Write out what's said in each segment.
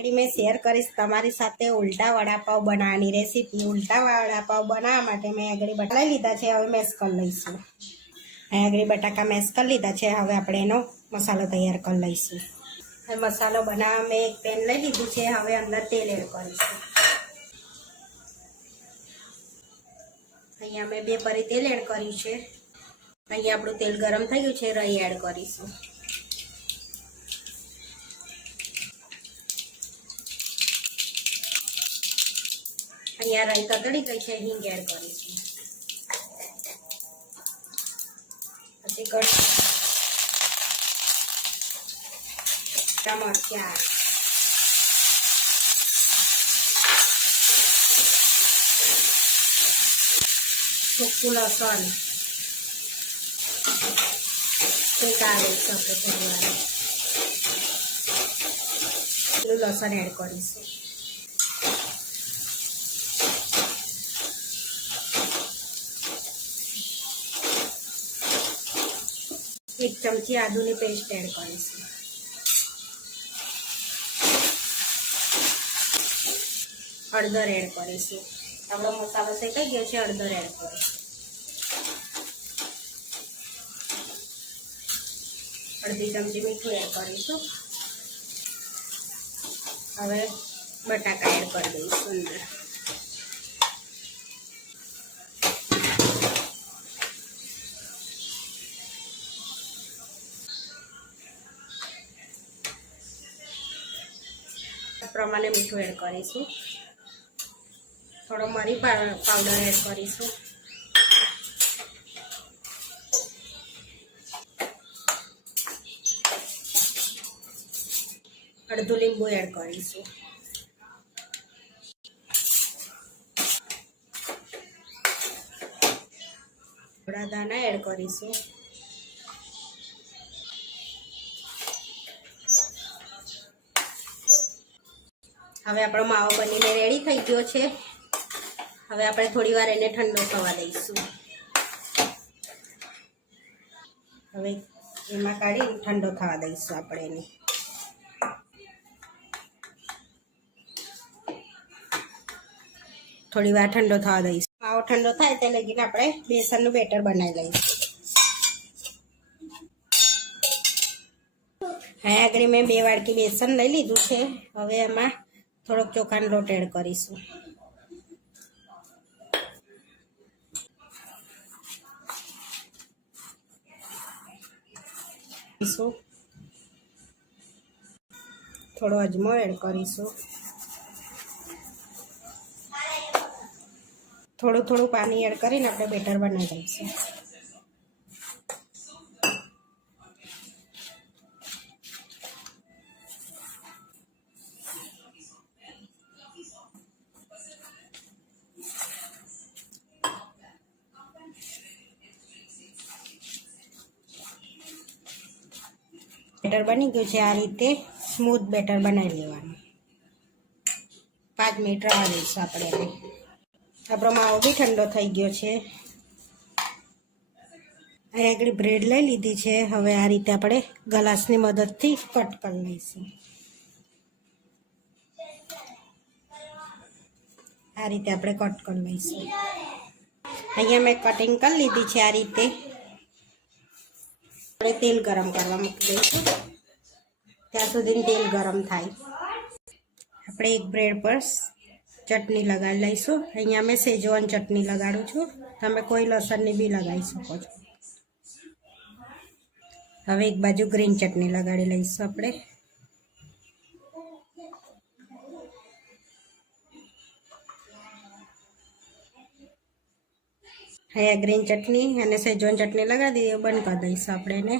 આગળ મેં શેર કરીશ તમારી સાથે ઉલટા વડાપાવ બનાવવાની રેસીપી। ઉલટા વડાપાવ બનાવવા માટે મેં આગળ બટાકા લીધા છે, હવે મેશ કરી લઈશું। આગળ બટાકા મેશ કરી લીધા છે, હવે આપણે એનો મસાલો તૈયાર કરી લઈશું। હવે મસાલો બનાવવા મેં એક પેન લઈ લીધું છે, હવે અંદર તેલ એડ કરીશું। અહીંયા મેં 2 પરી તેલ એડ કર્યું છે। અહીંયા આપણું તેલ ગરમ થઈ ગયું છે, રાઈ એડ કરીશું। અહીંયા રાઈ તતડી ગઈ છે, હિંગ એડ કરીશું। પછી ટમાટા, સૂકું લસણ શેકાવી શકે થોડી વાર। લસણ એડ કરીશું। एक चमची आदूनी पेस्ट एड કરીશું। हळदर एड કરીશું। આપણો મસાલો શેકાઈ ગયો છે, હળદર એડ કરીશું। અડધી ચમચી મીઠું એડ કરીશું। હવે બટાકા એડ કરી દઈશું અંદર। પ્રમાણે મીઠું એડ કરીશું। થોડો મરી પાવડર એડ કરીશું। અડધું લીંબુ એડ કરીશું। થોડા દાણા એડ કરીશું। હવે આપણો માવો બનીને રેડી થઈ ગયો છે। હવે આપણે થોડી વાર એને ઠંડો થવા દઈશું। હવે એમાં કાઢી ઠંડો થવા દઈશું આપણે એને। થોડી વાર ઠંડો થવા દઈશું। માવો ઠંડો થાય તે લગીને આપણે બેસનનું બેટર બનાવી લઈશું। હા આગળ મેં 2 વાડકી બેસન લઈ લીધું છે। હવે એમાં થોડોક ચોખાનો લોટ એડ કરીશું। થોડો અજમો એડ કરીશું। થોડું પાણી એડ કરીને આપણે બેટર બનાવી દઈશું। બેટર બની ગયું છે, આ રીતે સ્મૂથ બેટર બનાવી લેવાનું। 5 મિનિટ રાહ દઈશું આપણે એને। આપણો માવો બી ઠંડો થઈ ગયો છે। અહીં આગળ બ્રેડ લઈ લીધી છે। હવે આ રીતે આપણે ગ્લાસની મદદથી કટ કરી લઈશું। આ રીતે આપણે કટ કરી લઈશું। અહીંયા મેં કટિંગ કરી લીધી છે આ રીતે। આપણે તેલ ગરમ કરવા મૂકી દઈશું, ત્યાં સુધી તેલ ગરમ થાય। આપણે એક બ્રેડ પર ચટણી લગાવી લઈશું। અહીંયા મેં સેજવાન ચટણી લગાડું છું, તમે કોઈ લસણની બી લગાવી શકો છો। હવે એક બાજુ ગ્રીન ચટણી લગાડી લઈશું આપણે। અહીંયા ગ્રીન ચટણી અને સેજવાન ચટણી લગાવી દઈએ, બંધ કરી દઈશું આપણે એને।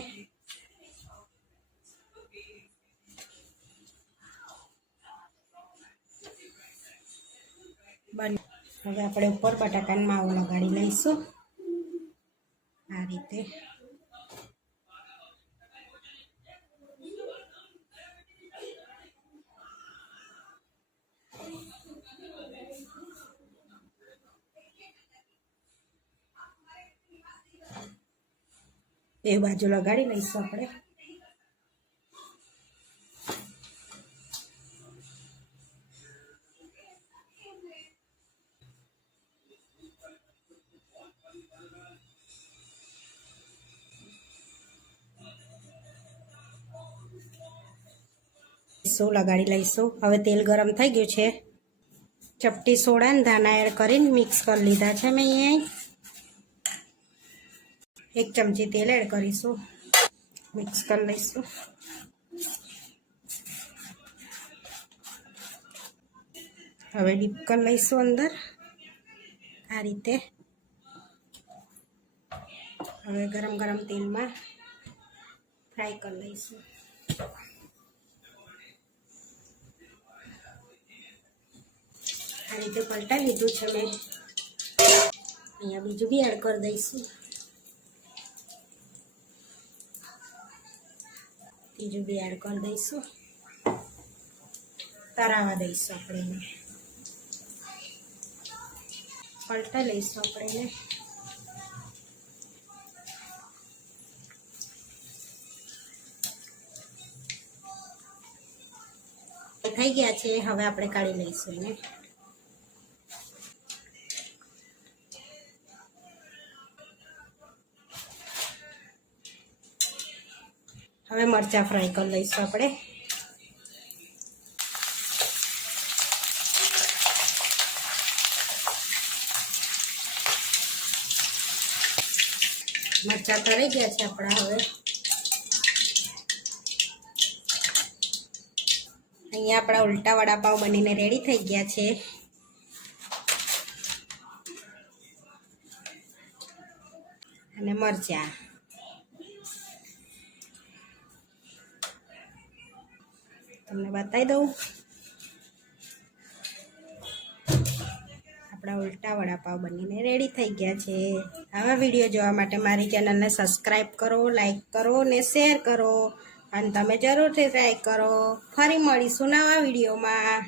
હવે આપણે ઉપર બટાકાનો માવો લગાડી લઈશું આ રીતે। એ બાજુ લગાડી લઈશું આપણે। લઈશું, લગાડી લઈશું. હવે તેલ ગરમ થઈ ગયું છે. ચપટી સોડા ને ધાણા એડ કરીને મિક્સ કરી લીધા છે મેં અહીંયા. 1 ચમચી તેલ એડ કરીશું, મિક્સ કરી લઈશું. હવે ડીપ કરી લઈશું અંદર આ રીતે. હવે ગરમ ગરમ તેલમાં ફ્રાય કરી લઈશું. આ રીતે પલટાઈ લીધું છે મેં. અહીંયા બીજું બી એડ કરી દઈશું. બીજું બી એડ કરી દઈશું. તરાવા દઈશું આપણે એને. પલટાઈ લઈશું આપણે એને. થઈ ગયા છે. હવે આપણે કાઢી લઈશું એને. હવે મરચાં ફ્રાય કરી લઈશું આપણે. મરચાં તળી ગયા છે આપણા. હવે અહીંયા આપણા ઉલટા વડાપાવ બનીને રેડી થઈ ગયા છે. અને મરચાં તમને બતાવી દઉં. આપણા ઉલટા વડાપાવ બનીને રેડી થઈ ગયા છે. આવા વિડીયો જોવા માટે મારી ચેનલને સબસ્ક્રાઈબ કરો, લાઈક કરો ને શેર કરો. અને તમે જરૂરથી ટ્રાય કરો. ફરી મળીશું નવા વિડીયોમાં.